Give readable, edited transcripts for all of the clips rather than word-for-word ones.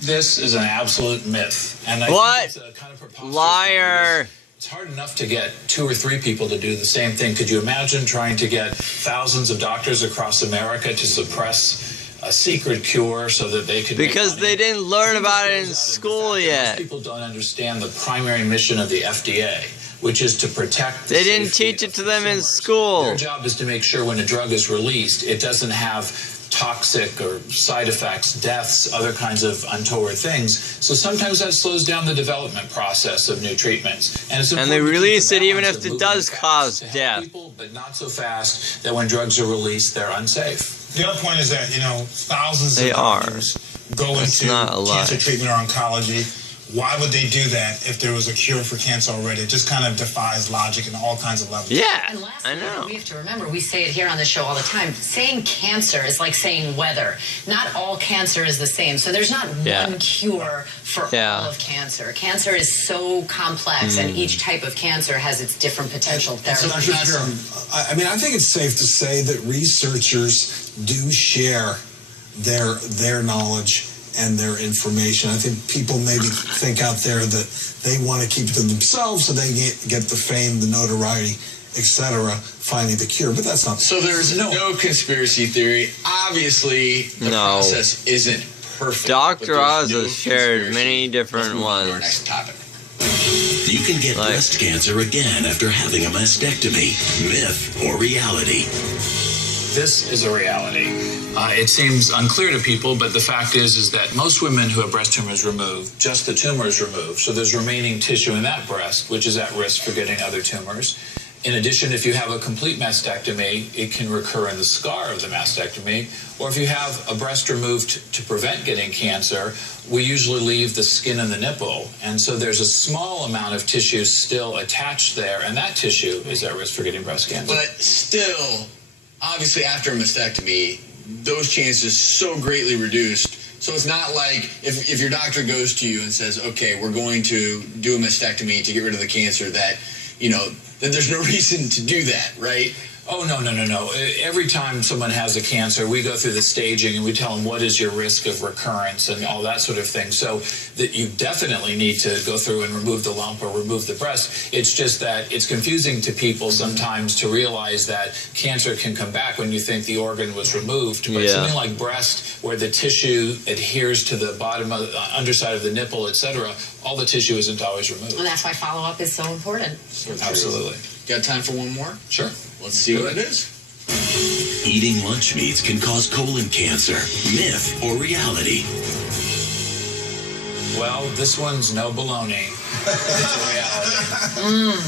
This is an absolute myth. And I what? think it's a kind of preposterous liar. It's hard enough to get 2 or 3 people to do the same thing. Could you imagine trying to get thousands of doctors across America to suppress a secret cure so that they could because they didn't learn about it in school yet. People don't understand the primary mission of the FDA, which is to protect. They didn't teach it to them in school. Their job is to make sure when a drug is released, it doesn't have toxic or side effects, deaths, other kinds of untoward things. So sometimes that slows down the development process of new treatments. And they release it even if it does cause death. People, but not so fast that when drugs are released, they're unsafe. The other point is that, thousands of doctors go into cancer treatment or oncology. Why would they do that if there was a cure for cancer already? It just kind of defies logic in all kinds of levels. Yeah, and lastly, I know. We have to remember, we say it here on the show all the time, saying cancer is like saying weather. Not all cancer is the same. So there's not one cure for all of cancer. Cancer is so complex, and each type of cancer has its different potential therapies. I think it's safe to say that researchers do share their knowledge and their information. I think people maybe think out there that they want to keep it to themselves so they get the fame, the notoriety, etc., finding the cure, but that's not. So there's no conspiracy theory. Obviously, the process isn't perfect. Dr. Oz has shared many different ones. Our next topic. You can get breast cancer again after having a mastectomy. Myth or reality? This is a reality. It seems unclear to people, but the fact is that most women who have breast tumors removed, just the tumor is removed. So there's remaining tissue in that breast, which is at risk for getting other tumors. In addition, if you have a complete mastectomy, it can recur in the scar of the mastectomy. Or if you have a breast removed to prevent getting cancer, we usually leave the skin and the nipple. And so there's a small amount of tissue still attached there, and that tissue is at risk for getting breast cancer. But still, obviously after a mastectomy, those chances so greatly reduced. So it's not like if your doctor goes to you and says, okay, we're going to do a mastectomy to get rid of the cancer, that, that there's no reason to do that, right? Oh, no. Every time someone has a cancer, we go through the staging and we tell them what is your risk of recurrence and all that sort of thing. So that you definitely need to go through and remove the lump or remove the breast. It's just that it's confusing to people sometimes to realize that cancer can come back when you think the organ was removed. But something like breast, where the tissue adheres to the bottom of the underside of the nipple, etc., all the tissue isn't always removed. And that's why follow-up is so important. Absolutely. Got time for one more? Sure. Let's see what it is. Eating lunch meats can cause colon cancer. Myth or reality? Well, this one's no baloney. It's a reality.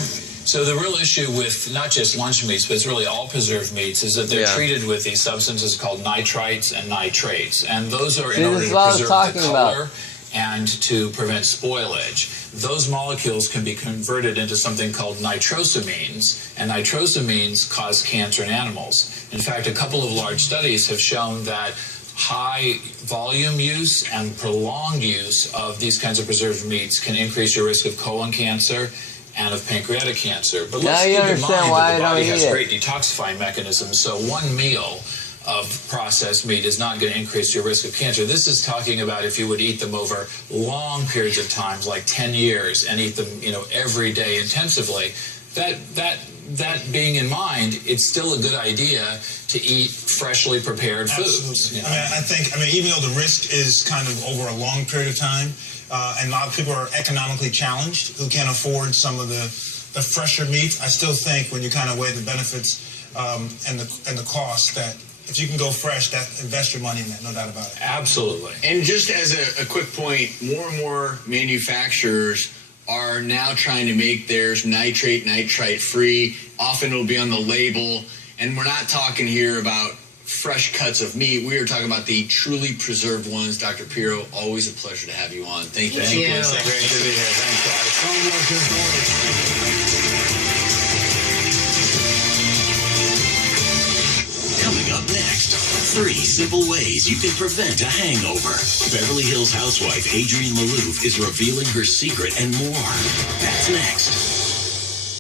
So the real issue with not just lunch meats, but it's really all preserved meats, is that they're treated with these substances called nitrites and nitrates. And those are in order to preserve the color and to prevent spoilage. Those molecules can be converted into something called nitrosamines, and nitrosamines cause cancer in animals. In fact, a couple of large studies have shown that high volume use and prolonged use of these kinds of preserved meats can increase your risk of colon cancer and of pancreatic cancer. But let's keep in mind that the body has great detoxifying mechanisms, so one meal of processed meat is not going to increase your risk of cancer. This is talking about if you would eat them over long periods of time, like 10 years, and eat them, every day intensively. That being in mind, it's still a good idea to eat freshly prepared foods. I think even though the risk is kind of over a long period of time, and a lot of people are economically challenged who can't afford some of the fresher meats, I still think when you kind of weigh the benefits and the cost, that if you can go fresh, invest your money in that, no doubt about it. Absolutely. And just as a quick point, more and more manufacturers are now trying to make theirs nitrite free. Often it'll be on the label. And we're not talking here about fresh cuts of meat. We are talking about the truly preserved ones. Dr. Pirro, always a pleasure to have you on. Thank you. Thank you. It's great to be here. Thanks, guys. Coming up next, 3 simple ways you can prevent a hangover. Beverly Hills housewife Adrienne Maloof is revealing her secret and more. That's next.